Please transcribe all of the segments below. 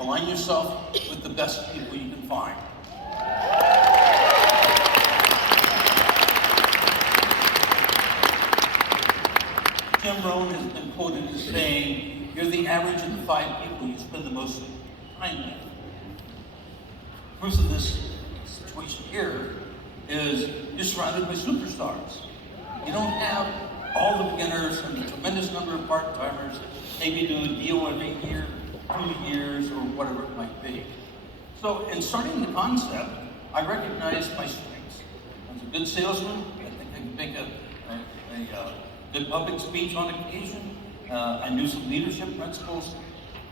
Align yourself with the best people you can find. Jim Rohn has been quoted as saying, "You're the average of the 5 people you spend the most time with." Proof of this situation here is you're surrounded by superstars. You don't have all the beginners and the tremendous number of part-timers, maybe do a deal every year, 2 years, or whatever it might be. So in starting the concept, I recognized my strengths. I was a good salesman. I think I could make a good public speech on occasion. I knew some leadership principles,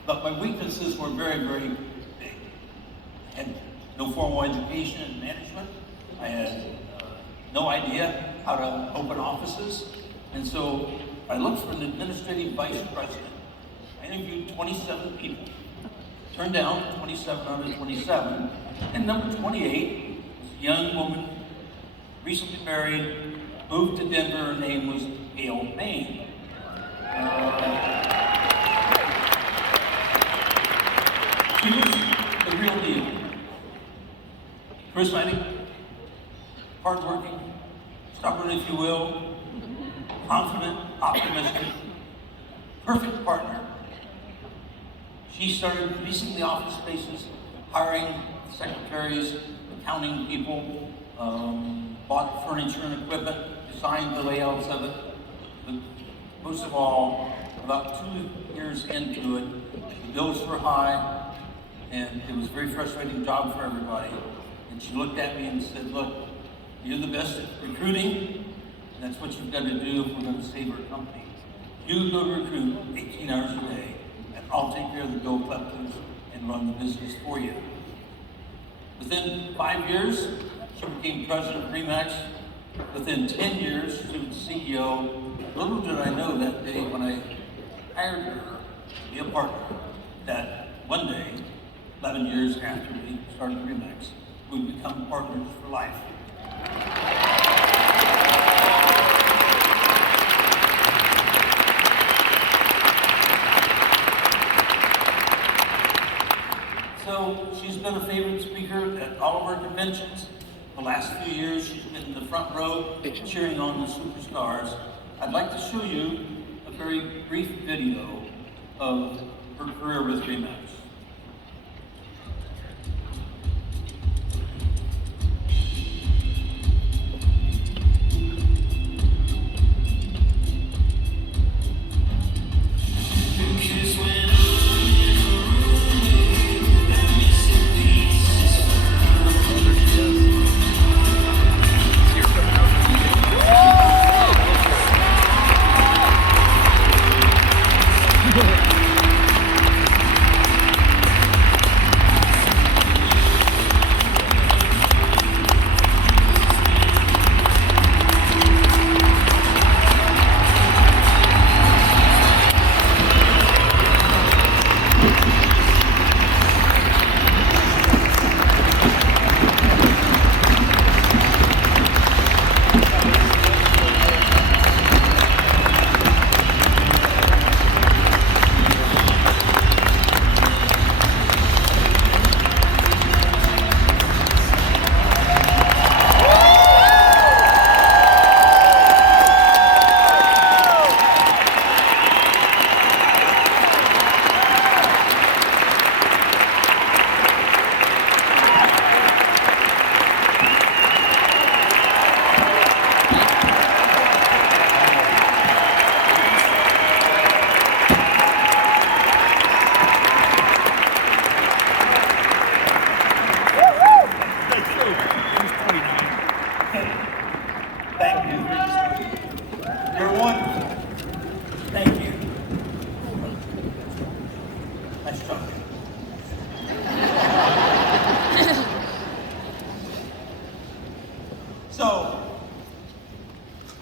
but my weaknesses were very, very big. I had no formal education in management. I had no idea how to open offices. And so I looked for an administrative vice president. I interviewed 27 people, turned down 27 out of 27, and number 28 was a young woman, recently married, moved to Denver. Her name was Gail Main. She was the real deal. Charismatic, hardworking, stubborn if you will, confident, optimistic, perfect partner. She started leasing the office spaces, hiring secretaries, accounting people, bought furniture and equipment, designed the layouts of it. But most of all, about 2 years into it, the bills were high, and it was a very frustrating job for everybody. And she looked at me and said, "Look, you're the best at recruiting, and that's what you've got to do if we're going to save our company. You go recruit 18 hours a day, and I'll take care of the bill collectors and run the business for you." Within 5 years, she became president of RE/MAX. Within 10 years, she was the CEO. Little did I know that day when I hired her to be a partner, that one day, 11 years after we started RE/MAX, we'd become partners for life. So she's been a favorite speaker at all of our conventions. The last few years, she's been in the front row cheering on the superstars. I'd like to show you a very brief video of her career with RE/MAX.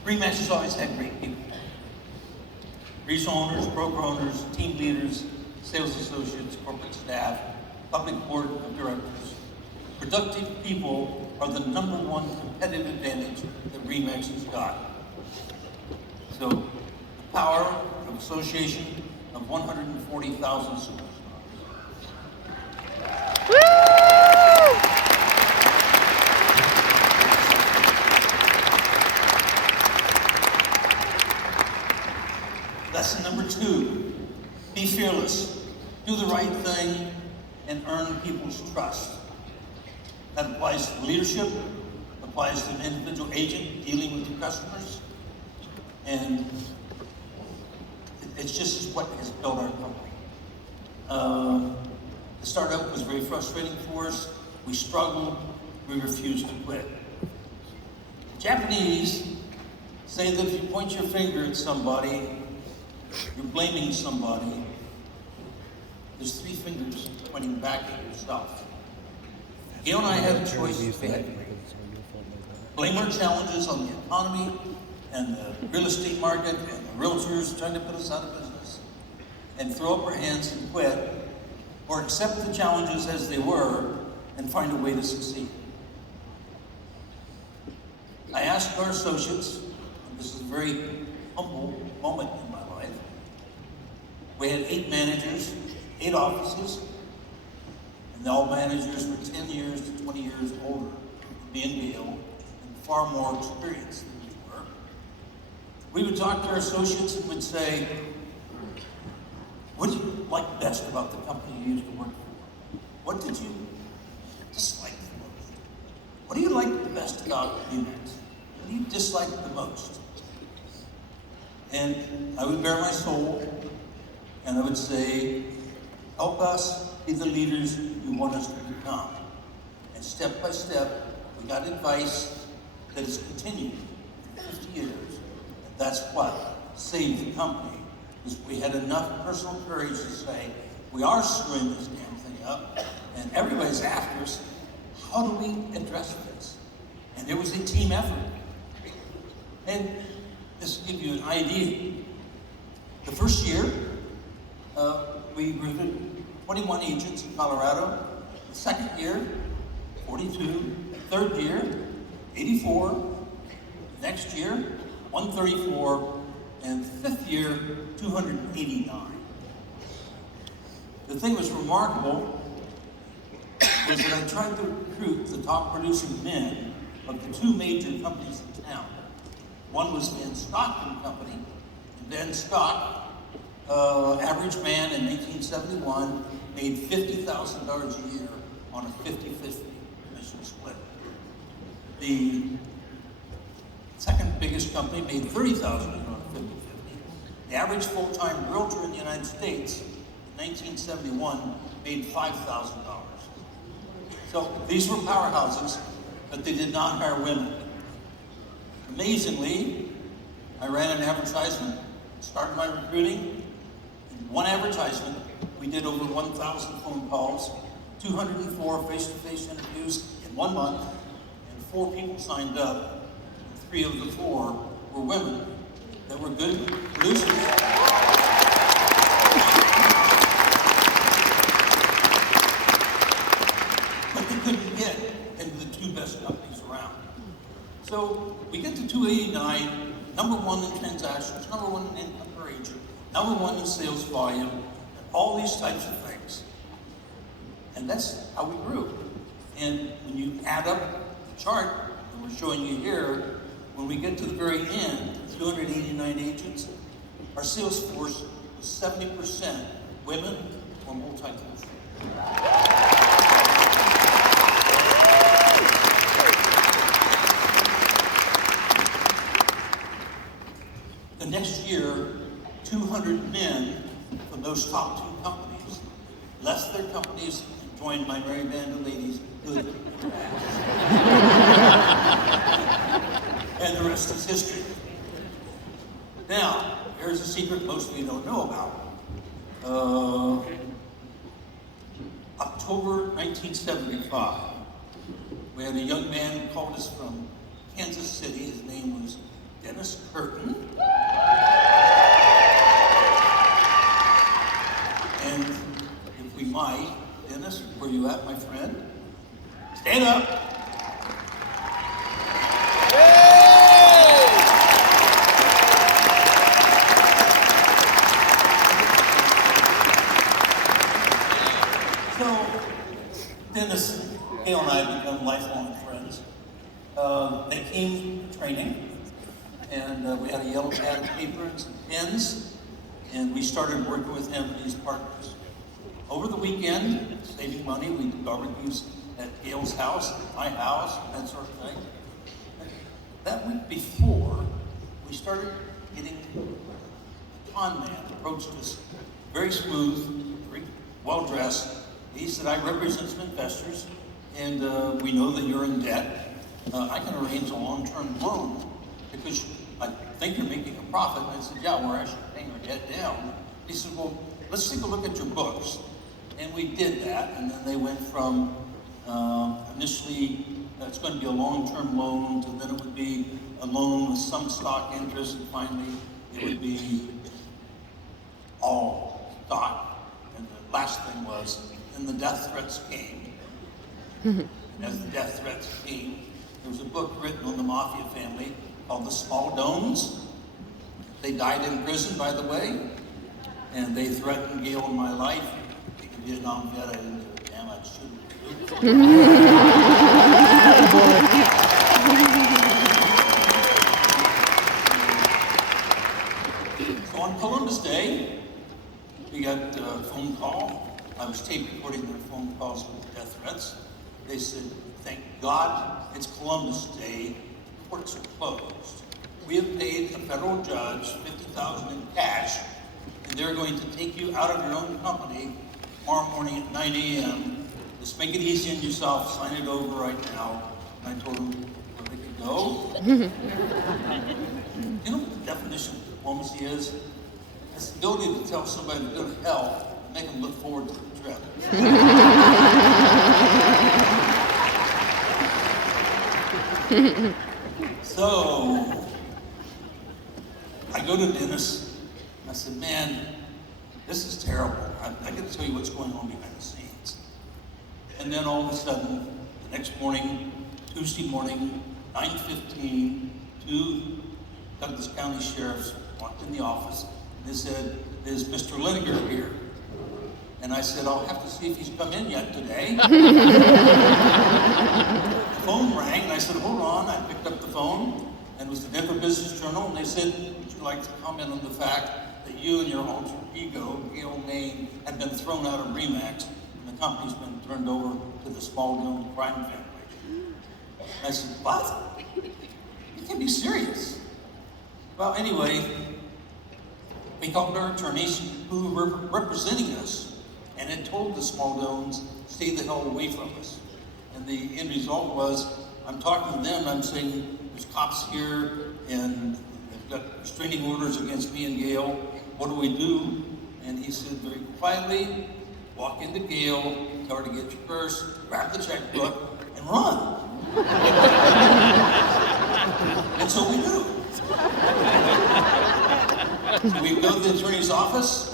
RE/MAX has always had great people. Regional owners, broker owners, team leaders, sales associates, corporate staff, public board of directors. Productive people are the #1 competitive advantage that RE/MAX has got. So, the power of association of 140,000 superstars. right thing and earn people's trust. That applies to leadership, applies to an individual agent dealing with your customers, and it's just what has built our company. The startup was very frustrating for us. We struggled. We refused to quit. The Japanese say that if you point your finger at somebody, you're blaming somebody. There's 3 fingers pointing back at yourself. Gail and I had a choice to make. Blame our challenges on the economy and the real estate market and the realtors trying to put us out of business, and throw up our hands and quit, or accept the challenges as they were and find a way to succeed. I asked our associates, and this is a very humble moment in my life. We had 8 managers, 8 offices, and all managers were 10 years to 20 years older than me and Gail, and far more experienced than we were. We would talk to our associates and would say, what do you like best about the company you used to work for? What did you dislike the most? What do you like the best about UMass? What do you dislike the most? And I would bare my soul, and I would say, help us be the leaders you want us to become. And step by step, we got advice that has continued for 50 years. And that's what saved the company, is we had enough personal courage to say, we are screwing this damn thing up, and everybody's after us. How do we address this? And it was a team effort. And this will give you an idea. The first year, we recruited 21 agents in Colorado. The second year, 42. Third year, 84. Next year, 134. And fifth year, 289. The thing that was remarkable was that I tried to recruit the top producing men of the 2 major companies in town. One was Van Scott and Company. And Van Scott, average man in 1971, made $50,000 a year on a 50-50 commission split. The second biggest company made $30,000 on a 50-50. The average full-time realtor in the United States in 1971 made $5,000. So these were powerhouses, but they did not hire women. Amazingly, I ran an advertisement, started my recruiting. In one advertisement, we did over 1,000 phone calls, 204 face-to-face interviews in 1 month, and 4 people signed up. 3 of the 4 were women that were good producers. But they couldn't get into the 2 best companies around. So we get to 289, number 1 in transactions, number 1 in income per agent, number 1 in sales volume, and all these types of things. And that's how we grew. And when you add up the chart that we're showing you here, when we get to the very end, 289 agents, our sales force was 70% women or multicultural. The next year, 200 men from those top 2 companies left their companies and joined my merry band of ladies. Good. And the rest is history. Now, here's a secret most of you don't know about. October 1975, we had a young man who called us from Kansas City. His name was Dennis Curtin. And if we might, Dennis, where you at, my friend? Stand up. So, Dennis, Gail and I become lifelong friends. They came to training, and we had a yellow pad of paper and some pens, and we started working with him and his partners. over the weekend, saving money, we did barbecues at Gail's house, my house, that sort of thing. That week before, we started getting a con man approached us, very smooth, very well-dressed. He said, I represent some investors, and we know that you're in debt. I can arrange a long-term loan because I think you're making a profit. And I said, yeah, we're actually paying our debt down. He said, well, let's take a look at your books. And we did that, and then they went from initially, it's going to be a long-term loan, to then it would be a loan with some stock interest, and finally it would be all stock. And the last thing was, then the death threats came. And as the death threats came, there was a book written on the Mafia family called The Smaldones. They died in prison, by the way, and they threatened Gail and my life. Take a Vietnam vet, I didn't give a damn, I shouldn't do. So on Columbus Day, we got a phone call. I was tape recording their phone calls with the death threats. They said, thank God it's Columbus Day, the courts are closed. We have paid a federal judge $50,000 in cash, and they're going to take you out of your own company tomorrow morning at 9 a.m. Just make it easy on yourself, sign it over right now. And I told them where they could go. You know what the definition of diplomacy is? It's the ability to tell somebody to go to hell and make them look forward to the trip. So, I go to Dennis, and I said, man, this is terrible. I got to tell you what's going on behind the scenes. And then all of a sudden, the next morning, Tuesday morning, 9:15, two Douglas County sheriffs walked in the office, and they said, is Mr. Liniger here? And I said, I'll have to see if he's come in yet today. The phone rang, and I said, hold on. I picked up the phone, and it was the Denver Business Journal, and they said, would you like to comment on the fact that you and your alter ego, Gail Main, had been thrown out of RE/MAX, and the company's been turned over to the Smaldone crime family? And I said, what? You can't be serious. Well, anyway, we called our attorneys who were representing us, and had told the Smaldones, stay the hell away from us. And the end result was, I'm talking to them, I'm saying, there's cops here, and they've got restraining orders against me and Gail. What do we do? And he said very quietly, walk into Gail, tell her to get your purse, grab the checkbook, and run. And so we do. So we go to the attorney's office,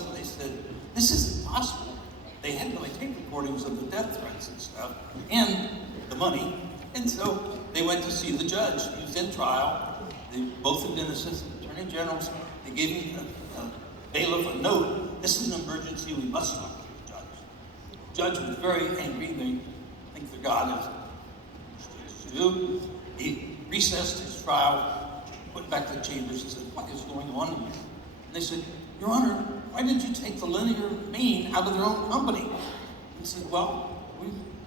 and they said, this is impossible. They had my tape recordings of the death threats and stuff, and the money. And so they went to see the judge. He was in trial. They both had been assistant attorney generals. They gave me a bailiff a note. This is an emergency. We must talk to the judge. The judge was very angry. They think the God is to do. He recessed his trial, went back to the chambers and said, what is going on here? And they said, Your Honor, why did you take the Liniger Main out of their own company? He said, well,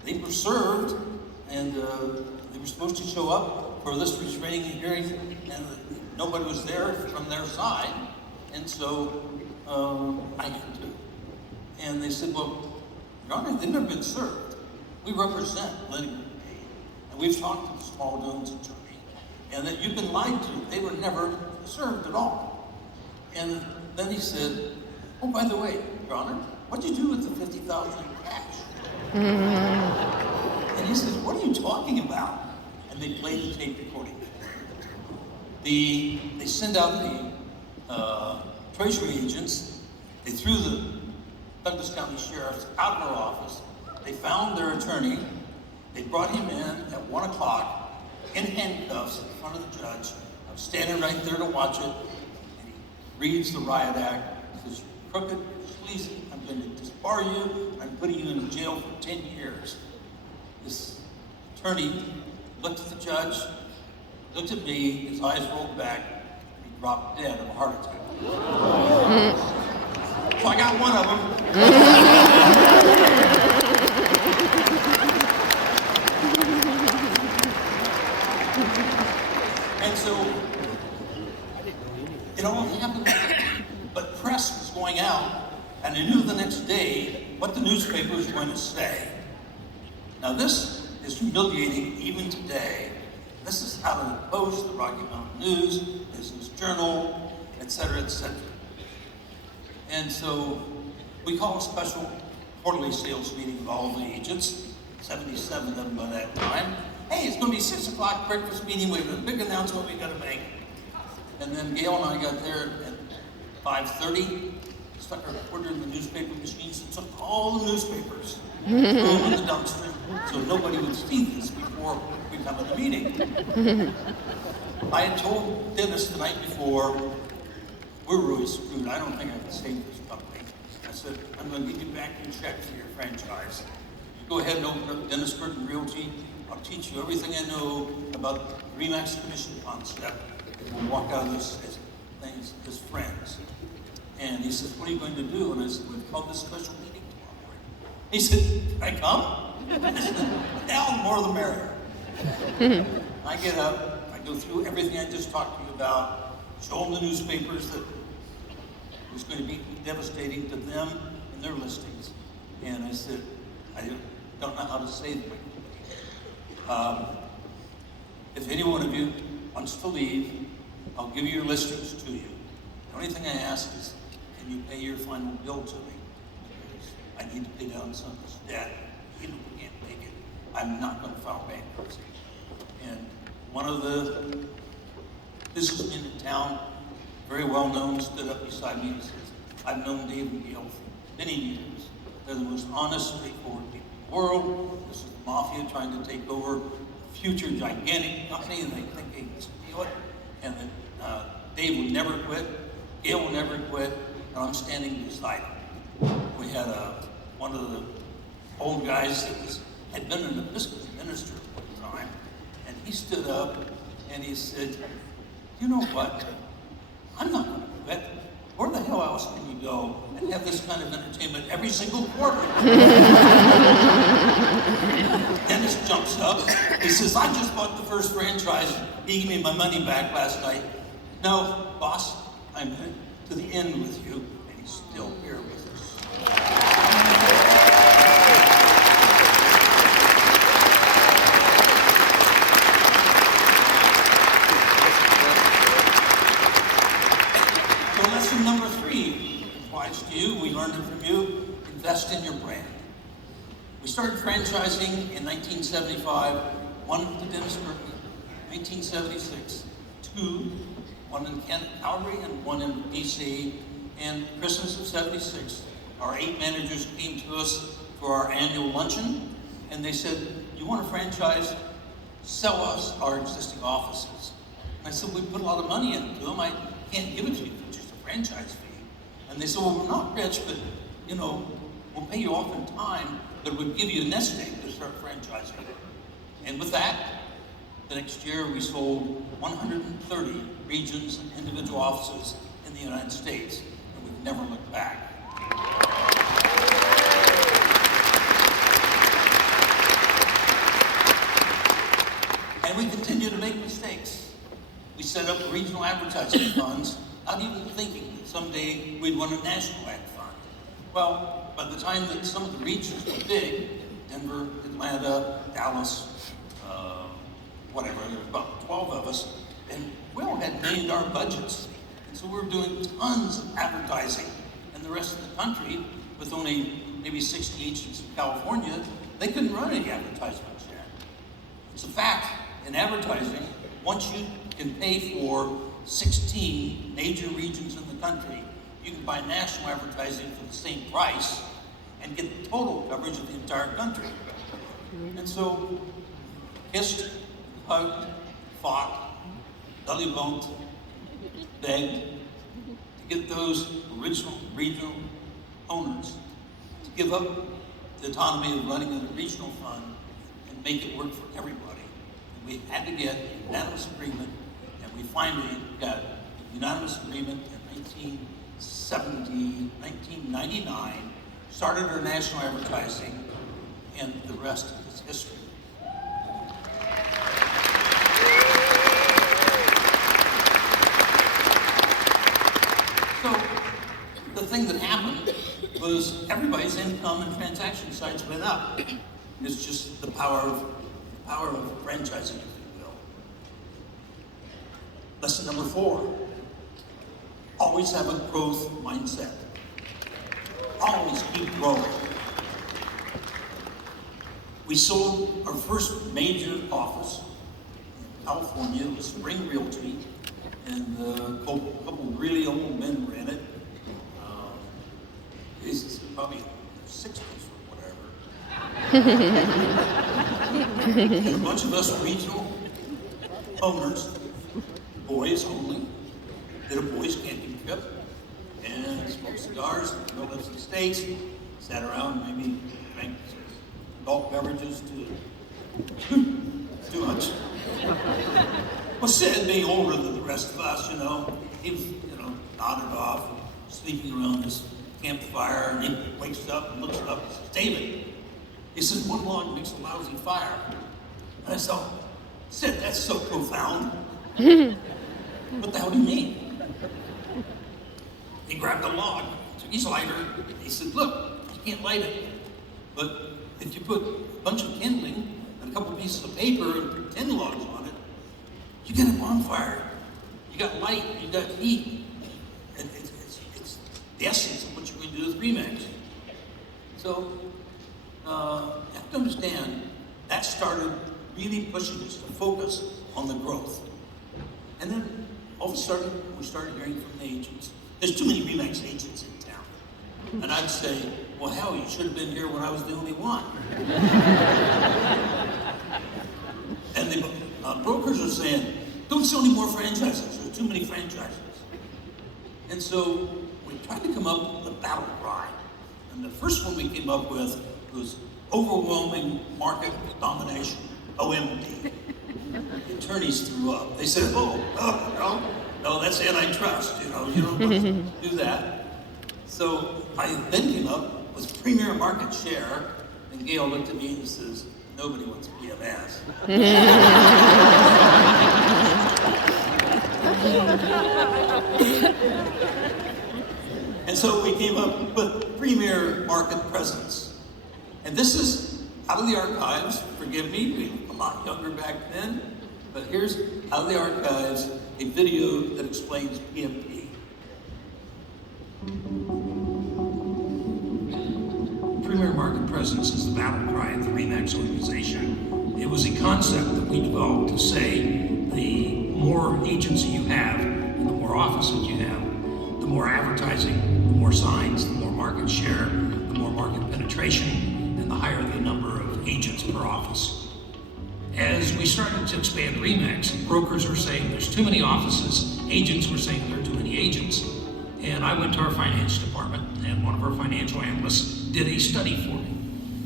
they were served, and they were supposed to show up for this restraining hearing, and nobody was there from their side, and so I had to. And they said, well, Your Honor, they've never been served. We represent Liniger Main, and we've talked to the Smaldones attorney, and that you've been lied to. They were never served at all. And then he said, oh, by the way, Your Honor, what'd you do with the $50,000 in cash? And he says, what are you talking about? And they played the tape recording. They send out the Treasury agents. They threw the Douglas County sheriffs out of our office. They found their attorney. They brought him in at 1 o'clock in handcuffs in front of the judge. I was standing right there to watch it. Reads the riot act, says, you're crooked, you're sleazy, I'm going to disbar you, and I'm putting you in jail for 10 years. This attorney looked at the judge, looked at me, his eyes rolled back, and he dropped dead of a heart attack. So I got one of them. And so it all happened, but press was going out, and I knew the next day what the newspaper was going to say. Now this is humiliating even today. This is how to post the Rocky Mountain News, Business Journal, etc., etc. And so we called a special quarterly sales meeting with all the agents, 77 of them by that time. Hey, it's going to be 6 o'clock breakfast meeting. We have a big announcement we got to make. And then Gail and I got there at 5:30, stuck our quarter in the newspaper machines and took all the newspapers, threw them in the dumpster, so nobody would see this before we come to the meeting. I had told Dennis the night before, we're really screwed. I don't think I can save this company. I said, I'm going to give you back your check for your franchise. You go ahead and open up Dennis Burton Realty. I'll teach you everything I know about the RE/MAX commission concept. And we'll walk out of this as friends. And he said, what are you going to do? And I said, we've called this special meeting tomorrow morning. He said, can I come? I said, hell, the more the merrier. I get up, I go through everything I just talked to you about, show them the newspapers that it was going to be devastating to them and their listings. And I said, I don't know how to save them. If any one of you wants to leave, I'll give you your listings to you. The only thing I ask is, can you pay your final bill to me? Because I need to pay down some of this debt. Even if we can't make it, I'm not going to file bankruptcy. And one of the businessmen in town, very well known, stood up beside me and says, I've known Dave and Gail for many years. They're the most honest, straightforward people in the world. This is the mafia trying to take over a future gigantic company, and they think they can steal it. And that Dave would never quit, Gail would never quit, and I'm standing beside him. We had one of the old guys that had been an Episcopal minister at one time, and he stood up and he said, you know what, I'm not going to quit. Where the hell else can you go and have this kind of entertainment every single quarter? Dennis jumps up. He says, I just bought the first franchise. He gave me my money back last night. No, boss, I'm to the end with you. And he's still here with us. So lesson number 3 applies to you. We learned it from you. Invest in your brand. We started franchising in 1975, one to Dennis Burton, 1976, 2, one in Calgary and one in DC, and Christmas of 76, our 8 managers came to us for our annual luncheon, and they said, you want a franchise? Sell us our existing offices. And I said, we put a lot of money into them. I can't give it to you for just a franchise fee. And they said, well, we're not rich, but, you know, we'll pay you off in time, but it would give you a nest egg to start franchising. And with that, the next year we sold 130 regions and individual offices in the United States, and we've never looked back. And we continue to make mistakes. We set up regional advertising funds, not even thinking that someday we'd want a national ad fund. Well, by the time that some of the regions were big, Denver, Atlanta, Dallas, whatever, there were about 12 of us, and we all had named our budgets. And so we were doing tons of advertising. And the rest of the country, with only maybe 60 agents in California, they couldn't run any advertisements yet. It's a fact, in advertising, once you can pay for 16 major regions in the country, you can buy national advertising for the same price and get the total coverage of the entire country. And so, kissed, hugged, fought, belly bumped, begged to get those original regional owners to give up the autonomy of running a regional fund and make it work for everybody. And we had to get unanimous agreement, and we finally got a unanimous agreement in 1999, started our national advertising, and the rest is history. So the thing that happened was everybody's income and transaction size went up. It's just the power of franchising, if you will. Lesson number 4. Always have a growth mindset. Always keep growing. We sold our first major office in California. It was Spring Realty, and a couple really old men ran it. It's probably 60s or whatever. And a bunch of us regional owners, boys only, did a boys camping trip and smoked cigars, drove up to the States, sat around, maybe drank adult beverages too much. Well, Sid, being older than the rest of us, he was, nodded off, sleeping around this campfire, and he wakes up and looks up and says, David, he says, one log makes a lousy fire. And I said, Sid, that's so profound. What the hell do you mean? He grabbed a log, took his lighter, he said, look, you can't light it. But if you put a bunch of kindling and a couple pieces of paper and put 10 logs on it, you get a bonfire. You got light, you got heat. And it's the essence of what you're going to do with Remax. So, you have to understand, that started really pushing us to focus on the growth. And then, all of a sudden, we started hearing from the agents. There's too many Remax agents in town. And I'd say, well, hell, you should have been here when I was the only one. And the brokers are saying, don't sell any more franchises. There's too many franchises. And so we tried to come up with a battle cry. And the first one we came up with was overwhelming market domination, OMD. The attorneys threw up. They said, no, that's antitrust, you don't do that. So I then came up with premier market share, and Gail looked at me and says, nobody wants PMS. And so we came up with premier market presence. And this is out of the archives, forgive me, we were a lot younger back then, but here's out of the archives a video that explains PMP. Premier market presence is the battle cry of the Remax organization. It was a concept that we developed to say the more agency you have and the more offices you have, the more advertising, the more signs, the more market share, the more market penetration, and the higher the number of agents per office. As we started to expand Remax, brokers were saying there's too many offices, agents were saying there are too many agents. And I went to our finance department, and one of our financial analysts did a study for me.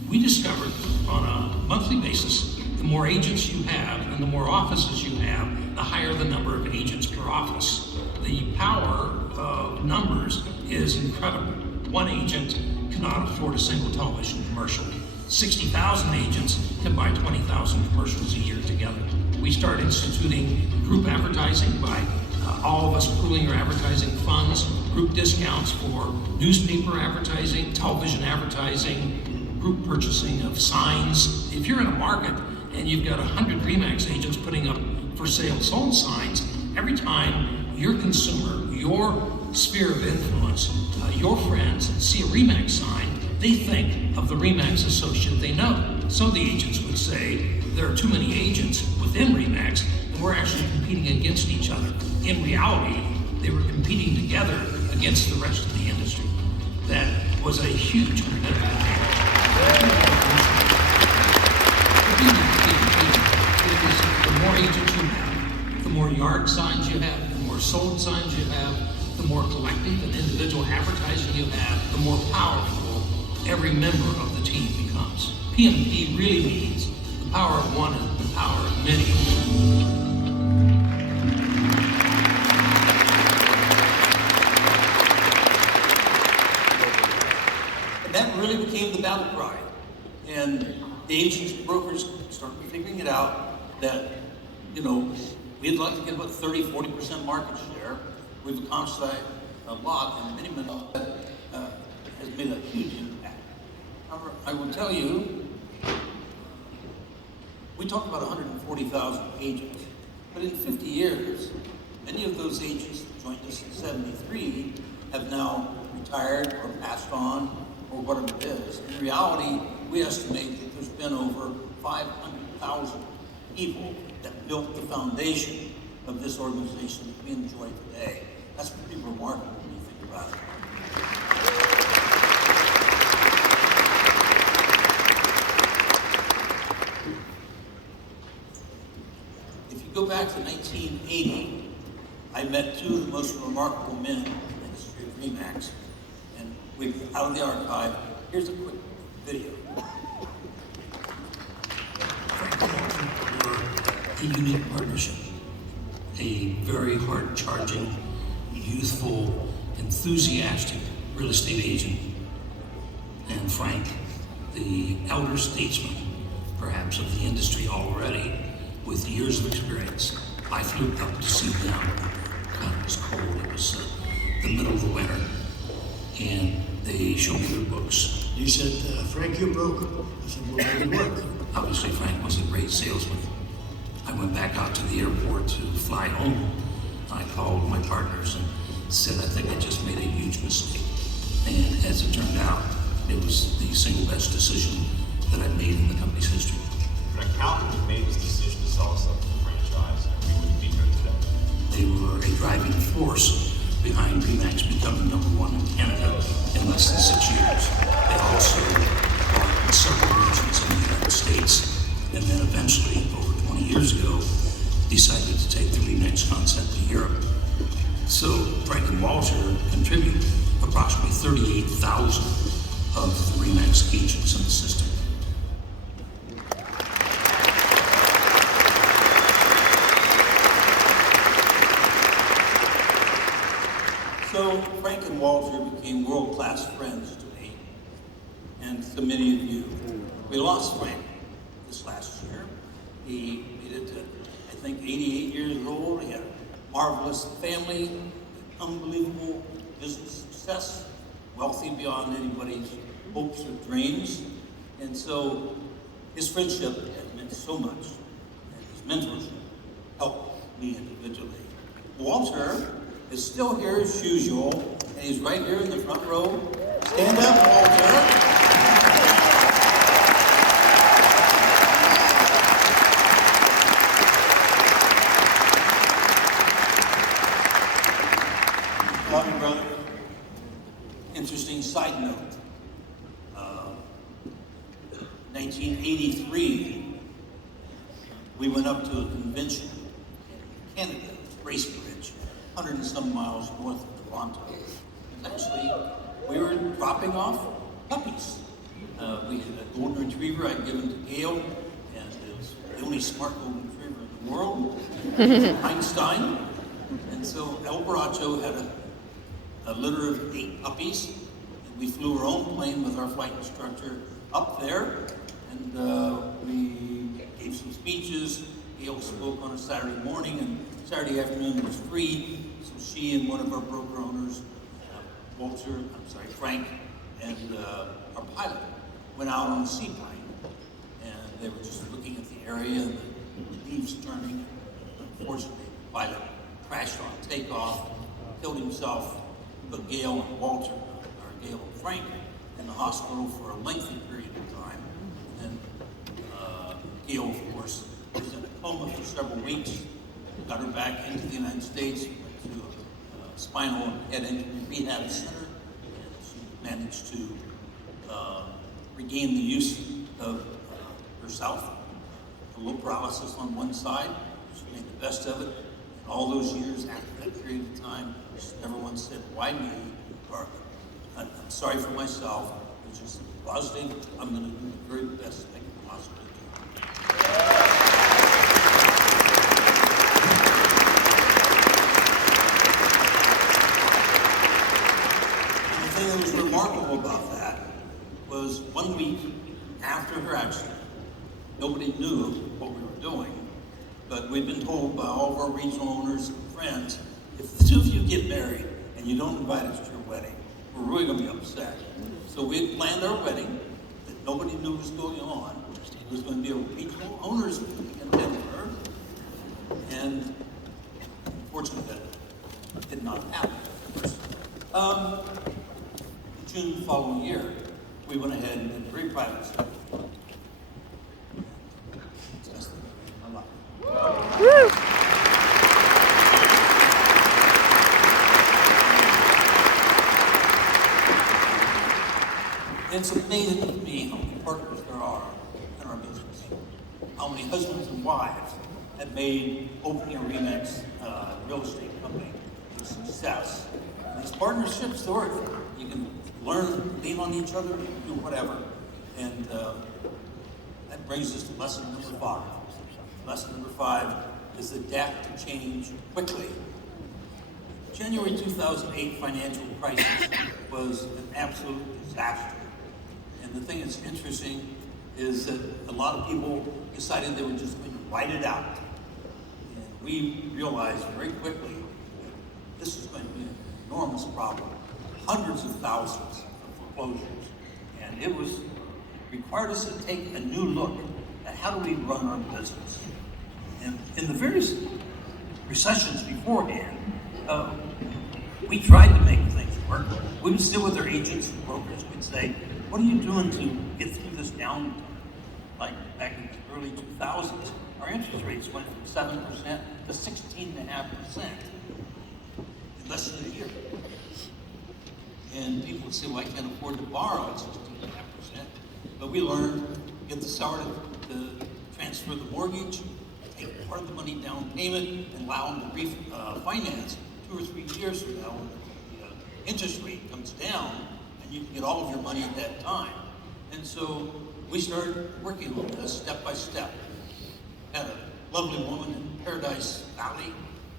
We discovered on a monthly basis, the more agents you have and the more offices you have, the higher the number of agents per office. The power of numbers is incredible. One agent cannot afford a single television commercial. 60,000 agents can buy 20,000 commercials a year together. We started instituting group advertising by all of us pooling our advertising funds, group discounts for newspaper advertising, television advertising, group purchasing of signs. If you're in a market and you've got 100 Remax agents putting up for sale sold signs, every time your consumer, your sphere of influence, your friends see a Remax sign, they think of the Remax associate they know. Some of the agents would say there are too many agents within Remax and we're actually competing against each other. In reality, they were competing together against the rest of the industry. That was a huge competitive advantage. The more agents you have, the more yard signs you have, the more sold signs you have, the more collective and individual advertising you have, the more powerful every member of the team becomes. PMP really means the power of one and the power of many. really became the battle cry. And the agents and brokers started figuring it out that, you know, we'd like to get about 30-40% market share. We've accomplished that a lot, and many has made a huge impact. However, I will tell you, we talk about 140,000 agents, but in 50 years, many of those agents that joined us in '73 have now retired or passed on or whatever it is. In reality, we estimate that there's been over 500,000 people that built the foundation of this organization that we enjoy today. That's pretty remarkable when you think about it. If you go back to 1980, I met two of the most remarkable men in the history of RE/MAX, and out of the archive, here's a quick video. A unique partnership, a very hard-charging, youthful, enthusiastic real estate agent, and Frank, the elder statesman, perhaps of the industry already, with years of experience. I flew up to see them. God, it was cold. It was the middle of the winter, and they showed me their books. You said, Frank, you're broke. I said, well, make it work. Obviously, Frank was a great salesman. I went back out to the airport to fly home. I called my partners and said, I think I just made a huge mistake. And as it turned out, it was the single best decision that I've made in the company's history. An accountant who made this decision to sell us up to the franchise, and we wouldn't be here today. They were a driving force behind RE/MAX becoming #1 in Canada in less than 6 years. They also bought in several regions in the United States, and then eventually, over 20 years ago, decided to take the RE/MAX concept to Europe. So Frank and Walter contribute approximately 38,000 of the RE/MAX agents in the system. So Frank and Walter became world-class friends to me and to many of you. We lost Frank this last year. He made it to, I think, 88 years old. He had a marvelous family, unbelievable business success, wealthy beyond anybody's hopes or dreams. And so his friendship has meant so much, and his mentorship helped me individually. Walter is still here as usual, and he's right here in the front row. Stand up, Walter. Love you, brother. Interesting side note. 1983, we went up to a convention in Canada, Bracebridge, 100 and some miles north of Toronto. Actually, we were dropping off puppies. We had a golden retriever I'd given to Gail, and it was the only smart golden retriever in the world, Einstein. And so El Baracho had a litter of 8 puppies, and we flew our own plane with our flight instructor up there, and we gave some speeches. Gail spoke on a Saturday morning, and Saturday afternoon was free, so she and one of our broker owners, Frank, and our pilot went out on a seaplane, and they were just looking at the area and the leaves turning. Unfortunately, the pilot crashed on takeoff, killed himself, put Gail and Walter, or Gail and Frank, in the hospital for a lengthy period of time. And Gail, of course, was in a coma for several weeks. Got her back into the United States, went to a spinal and head injury rehab center, and she managed to regain the use of herself. A little paralysis on one side, she made the best of it. And all those years after that period of time, she never once said, why me? Or, I'm sorry for myself. It's just positive. I'm going to do the very best I can possibly do. The thing that was remarkable about that was was 1 week after her accident. Nobody knew what we were doing, but we'd been told by all of our regional owners and friends, if the two of you get married and you don't invite us to your wedding, we're really going to be upset. So we had planned our wedding that nobody knew was going on. It was going to be a regional owners meeting in Denver, and unfortunately that did not happen. In June the following year, we went ahead and did a very private study. It's my life. It's amazing to me how many partners there are in our business. How many husbands and wives have made opening a RE/MAX real estate company a success. And these partnerships, you can learn, lean on each other, you can do whatever. And that brings us to lesson number 5. Lesson number 5 is adapt to change quickly. January 2008 financial crisis was an absolute disaster. And the thing that's interesting is that a lot of people decided they were just going to ride it out. And we realized very quickly that this is going to be an enormous problem. Hundreds of thousands of foreclosures. And it required us to take a new look at how do we run our business. And in the various recessions beforehand, we tried to make things work. We would sit with our agents and brokers. We'd say, what are you doing to get through this downturn? Like back in the early 2000s, our interest rates went from 7% to 16.5% in less than a year. And people would say, well, I can't afford to borrow at 16.5%. But we learned to get the seller to transfer the mortgage, take part of the money down payment, and allow them to refinance 2 or 3 years from now when the interest rate comes down, and you can get all of your money at that time. And so we started working on this step by step. Had a lovely woman in Paradise Valley,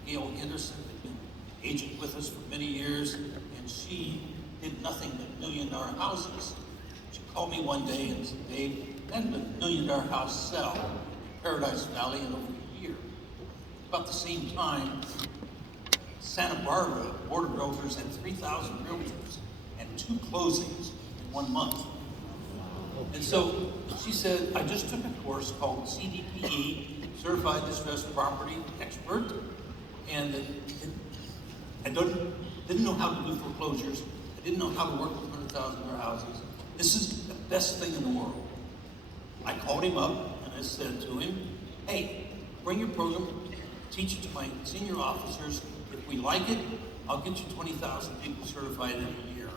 Gail Henderson, had been agent with us for many years, and she did nothing but $1 million houses. She called me one day and said, Dave, that had been $1 million house sell in Paradise Valley in over a year. About the same time, Santa Barbara Board of Realtors had 3,000 realtors and 2 closings in 1 month. And so she said, I just took a course called CDPE, Certified Distressed Property Expert, and I didn't know how to do foreclosures. I didn't know how to work with $100,000 houses. This is the best thing in the world. I called him up and I said to him, hey, bring your program, teach it to my senior officers. If we like it, I'll get you 20,000 people certified in a year.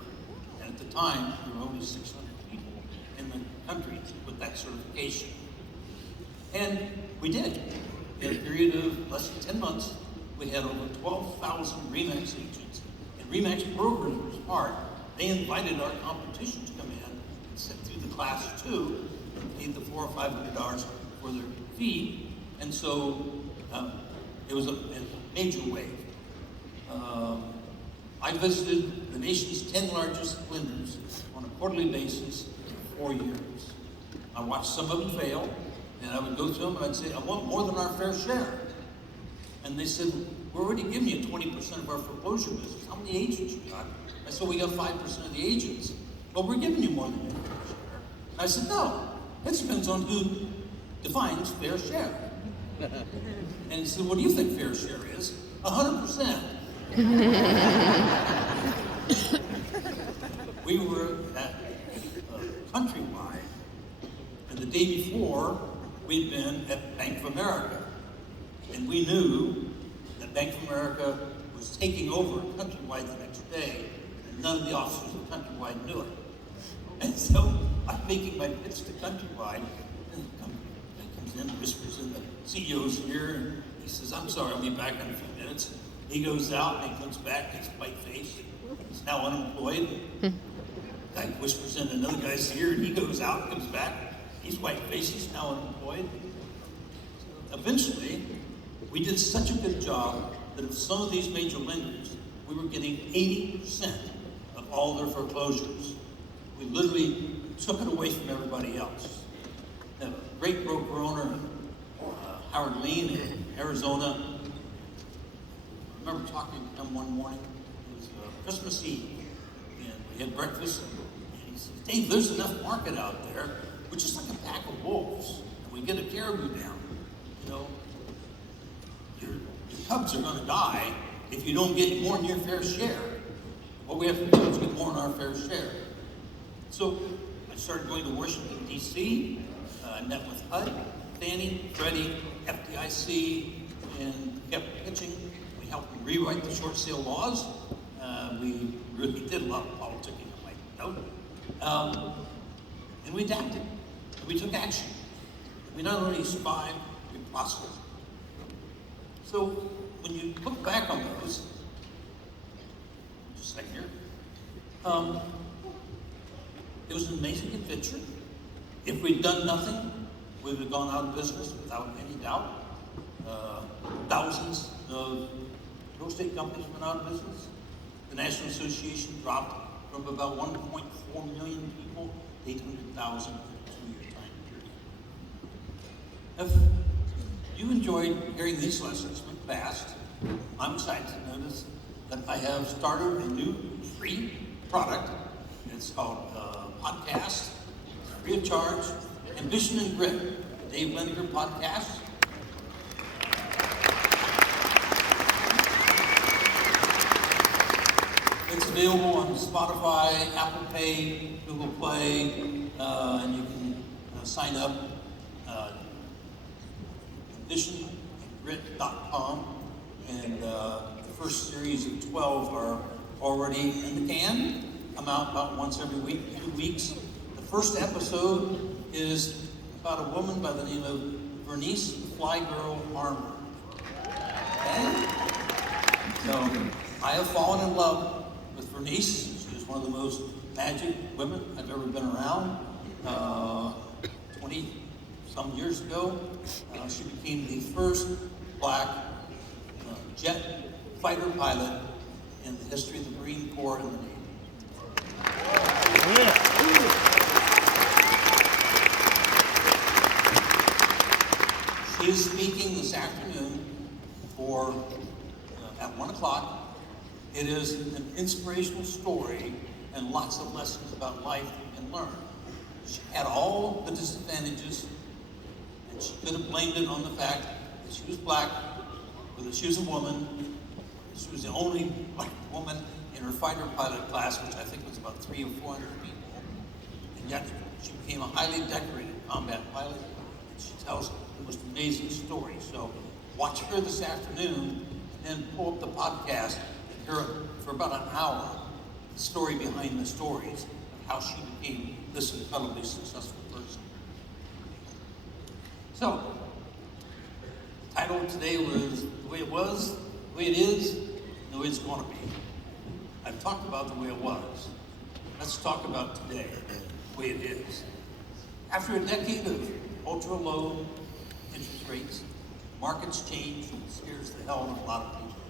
And at the time, there were only 600 people in the country with that certification. And we did. In a period of less than 10 months, we had over 12,000 RE/MAX agents. And RE/MAX brokers were smart. They invited our competition to come in and sit through the class too, and paid the $400 or $500 for their fee. And so it was a major wave. I visited the nation's 10 largest lenders on a quarterly basis for 4 years. I watched some of them fail, and I would go to them and I'd say, I want more than our fair share. And they said, we're already giving you 20% of our foreclosure business. How many agents you got? I said, we got 5% of the agents. Well, we're giving you more than your fair share. I said, no, it depends on who defines fair share. And he said, what do you think fair share is? 100%. We were at Countrywide, and the day before, we'd been at Bank of America. And we knew that Bank of America was taking over Countrywide the next day, and none of the officers of Countrywide knew it. And so I'm making my pitch to Countrywide, and the company comes in, whispers in the CEO's ear, and he says, I'm sorry, I'll be back in a few minutes. He goes out and he comes back, he's white-faced, he's now unemployed. Guy whispers in another guy's ear, and he goes out and comes back, he's white-faced, he's now unemployed. Eventually, we did such a good job that of some of these major lenders, we were getting 80% of all their foreclosures. We literally took it away from everybody else. The great broker owner, Howard Lean in Arizona, I remember talking to him one morning. It was Christmas Eve, and we had breakfast. And he said, "Dave, there's enough market out there. We're just like a pack of wolves. And we get a caribou down. You know, your cubs are going to die if you don't get more than your fair share. What we have to do is get more than our fair share." So I started going to Washington, D.C., met with HUD, Fannie, Freddie, FDIC, and kept pitching. We helped them rewrite the short sale laws. We really did a lot of politicking, I might note. And we adapted. And we took action. We not only survived, we prospered. So when you look back on those, just like here, it was an amazing adventure. If we'd done nothing, we would have gone out of business without any doubt. Thousands of real estate companies went out of business. The National Association dropped from about 1.4 million people to 800,000 in a 2-year time period. If you enjoyed hearing these lessons went fast, I'm excited to notice that I have started a new free product. It's called Podcast, free of charge, Ambition and Grit, Dave Liniger Podcast. It's available on Spotify, Apple Pay, Google Play, and you can sign up ambitionandgrit.com. And the first series of 12 are already in the can. Come out about once every week, 2 weeks. The first episode is about a woman by the name of Bernice Fly Girl Armour. Okay? So I have fallen in love with Bernice. She is one of the most magic women I've ever been around. 20 some years ago, she became the first black jet fighter pilot in the history of the Marine Corps and the Navy. She is speaking this afternoon at 1 o'clock. It is an inspirational story and lots of lessons about life you can learn. She had all the disadvantages, and she could have blamed it on the fact that she was black, or that she was a woman. She was the only black woman in her fighter pilot class, which I think was about 300 or 400 people. And yet she became a highly decorated combat pilot. And she tells the most amazing story. So watch her this afternoon, and then pull up the podcast and hear for about an hour the story behind the stories of how she became this incredibly successful person. So the title of today was The Way It Was, The Way It Is, and The Way It's Going to Be. I've talked about the way it was. Let's talk about today, the way it is. After a decade of ultra-low interest rates, markets change and it scares the hell out of a lot of people.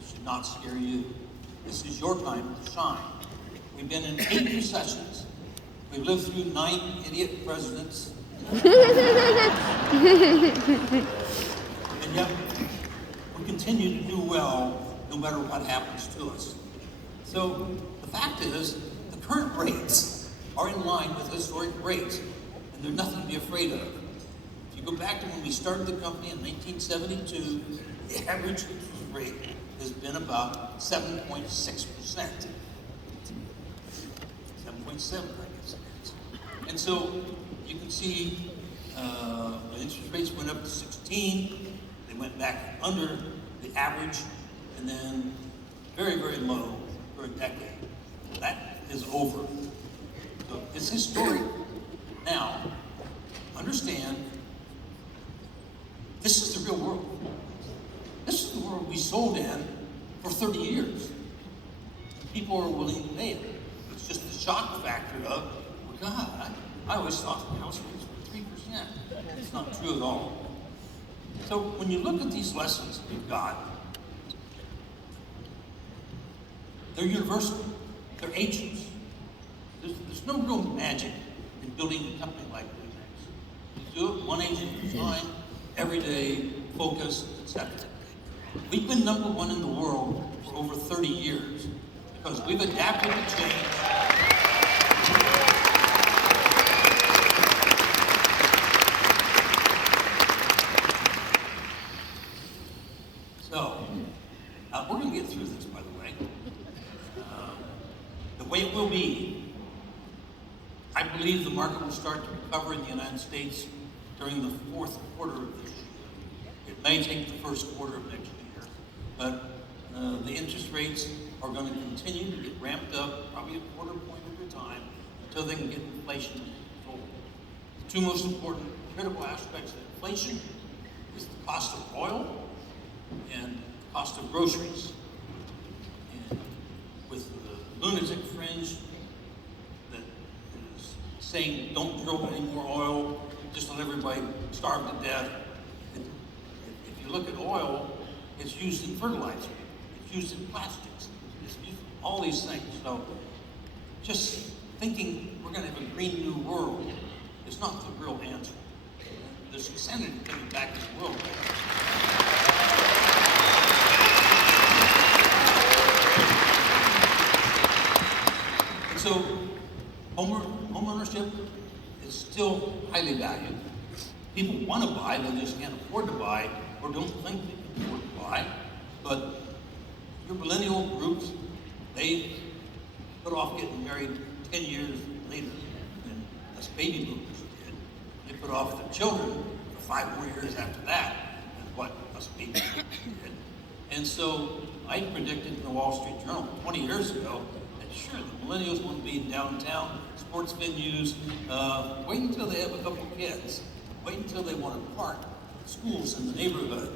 It should not scare you. This is your time to shine. We've been in 8 recessions. We've lived through 9 idiot presidents. And yet, we continue to do well no matter what happens to us. So the fact is, the current rates are in line with historic rates, and they're nothing to be afraid of. If you go back to when we started the company in 1972, the average interest rate has been about 7.6%. 7.7, I guess it is. And so you can see the interest rates went up to 16, they went back under the average, and then very, very low for a decade. That is over. So it's historic. Now, understand, this is the real world. This is the world we sold in for 30 years. People are willing to pay it. It's just the shock factor of, well, God, I always thought the house rates were 3%. It's not true at all. So when you look at these lessons we've got, they're universal. They're ancient. There's no real magic in building a company like Remax. You do it one agent at a time, every day, focus, etc. We've been number one in the world for over 30 years because we've adapted to change. So, we're going to get through this, by the way. The way it will be, I believe the market will start to recover in the United States during the fourth quarter of this year. It may take the first quarter of next year, but the interest rates are going to continue to get ramped up, probably a quarter point at a time, until they can get inflation controlled. The two most important critical aspects of inflation is the cost of oil and the cost of groceries. And with the lunatic fringe that is saying don't drill any more oil, just let everybody starve to death. If you look at oil, it's used in fertilizer, it's used in plastics, it's used in all these things. So just thinking we're going to have a green new world is not the real answer. There's insanity coming back in the world. And so home ownership is still highly valued. People want to buy, they just can't afford to buy or don't think they can afford to buy. But your millennial groups, they put off getting married 10 years later than us baby boomers did. They put off their children for 5 more years after that than what us baby boomers did. And so I predicted in the Wall Street Journal 20 years ago that sure, the millennials want to be in downtown, sports venues, wait until they have a couple kids. Wait until they want to park, schools in the neighborhood.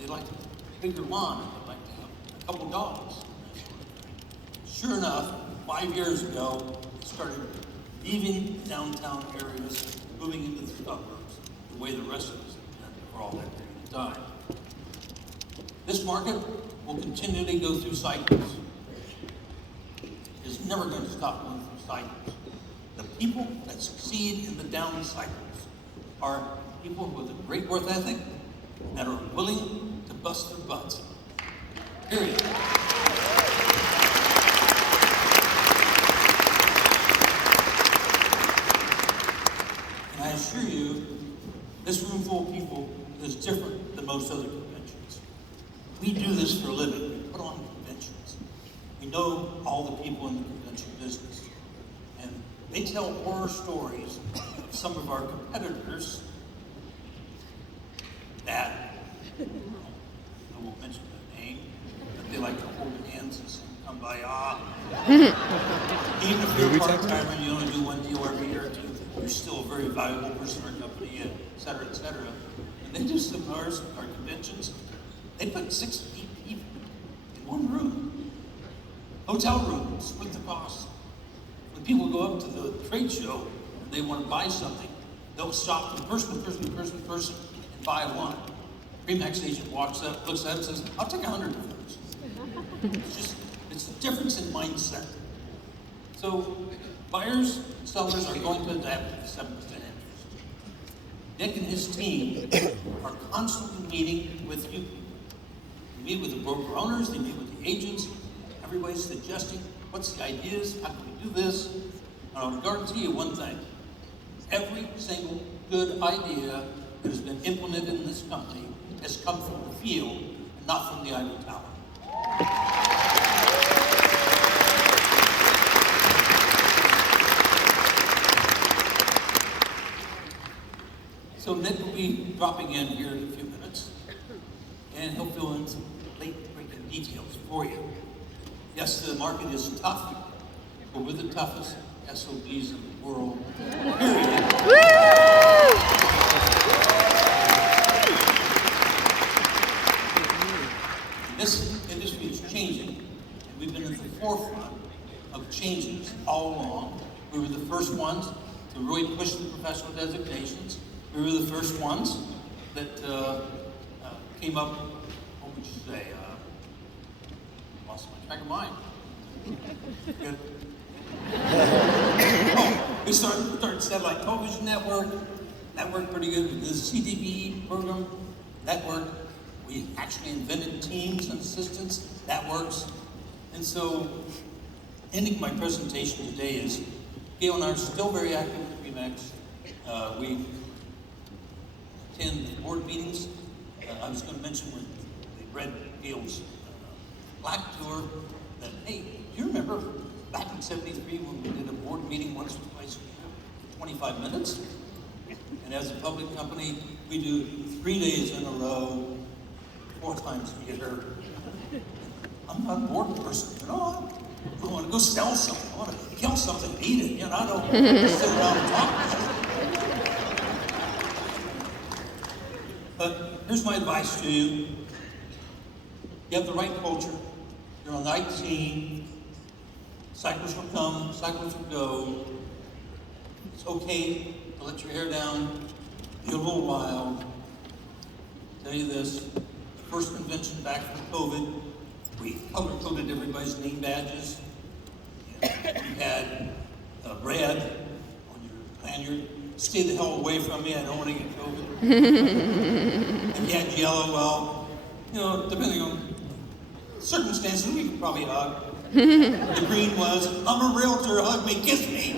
They like a bigger lawn, they like to have a couple dogs. Sure enough, 5 years ago, it started leaving downtown areas, moving into the suburbs, the way the rest of us have done for all that period of time. This market will continually go through cycles. It's never going to stop going through cycles. The people that succeed in the down cycles are people with a great work ethic that are willing to bust their butts. Period. And I assure you, this room full of people is different than most other conventions. We do this for a living. We put on conventions. We know all the people in the convention business. And they tell horror stories of some of our competitors that, I won't mention the name, but they like to hold hands and sing Kumbaya. Even if you're a part-timer and you only do one deal every year or two, you're still a very valuable person in our company, and et cetera, et cetera. And they do seminars, our conventions. They put 6 to 8 people in one room. Hotel room, split the cost. When people go up to the trade show and they want to buy something, they'll shop from person to person and buy one. Remax agent walks up, looks at it and says, I'll take 100 of those. It's a difference in mindset. So buyers and sellers are going to adapt to the 7% interest. Nick and his team are constantly meeting with you. They meet with the broker owners, they meet with the agents. Everybody's suggesting, what's the ideas? How can we do this? And I'll guarantee you one thing. Every single good idea that has been implemented in this company has come from the field and not from the ivory tower. So Nick will be dropping in here in a few minutes, and he'll fill in some late-breaking details for you. Yes, the market is tough, but we're the toughest SOBs in the world, period. This industry is changing, and we've been at the forefront of changes all along. We were the first ones to really push the professional designations. We were the first ones that came up, what would you say? Lost my track of mind. Good. We started satellite television network. That worked pretty good. We did the CTV program. That worked. We actually invented teams and assistants. That works. And so, ending my presentation today is, Gail and I are still very active at Remax. We attend board meetings. I was going to mention when they read Gail's Black Tour that, hey, do you remember back in '73 when we did a board meeting once or twice a year for 25 minutes? And as a public company, we do 3 days in a row, 4 times a year. I'm not a board person, you know. I want to go sell something. I want to kill something, eat it. You know, I don't sit around and talk about it. But here's my advice to you. You have the right culture. You're on the right team. Cycles will come, cycles will go. It's okay to let your hair down, be a little wild. I'll tell you this, the first convention back from COVID, we color-coded everybody's name badges. You had red on your lanyard. Stay the hell away from me, I don't want to get COVID. And you had yellow, well, you know, depending on circumstances, we could probably hug. The green was, I'm a realtor, hug me, kiss me.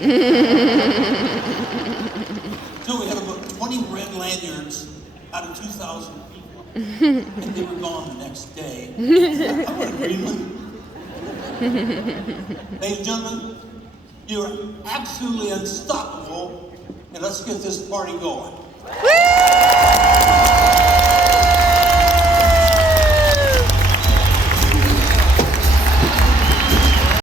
So we had about 20 red lanyards out of 2,000 people. And they were gone the next day. I want a green one. Ladies and gentlemen, you are absolutely unstoppable, and let's get this party going.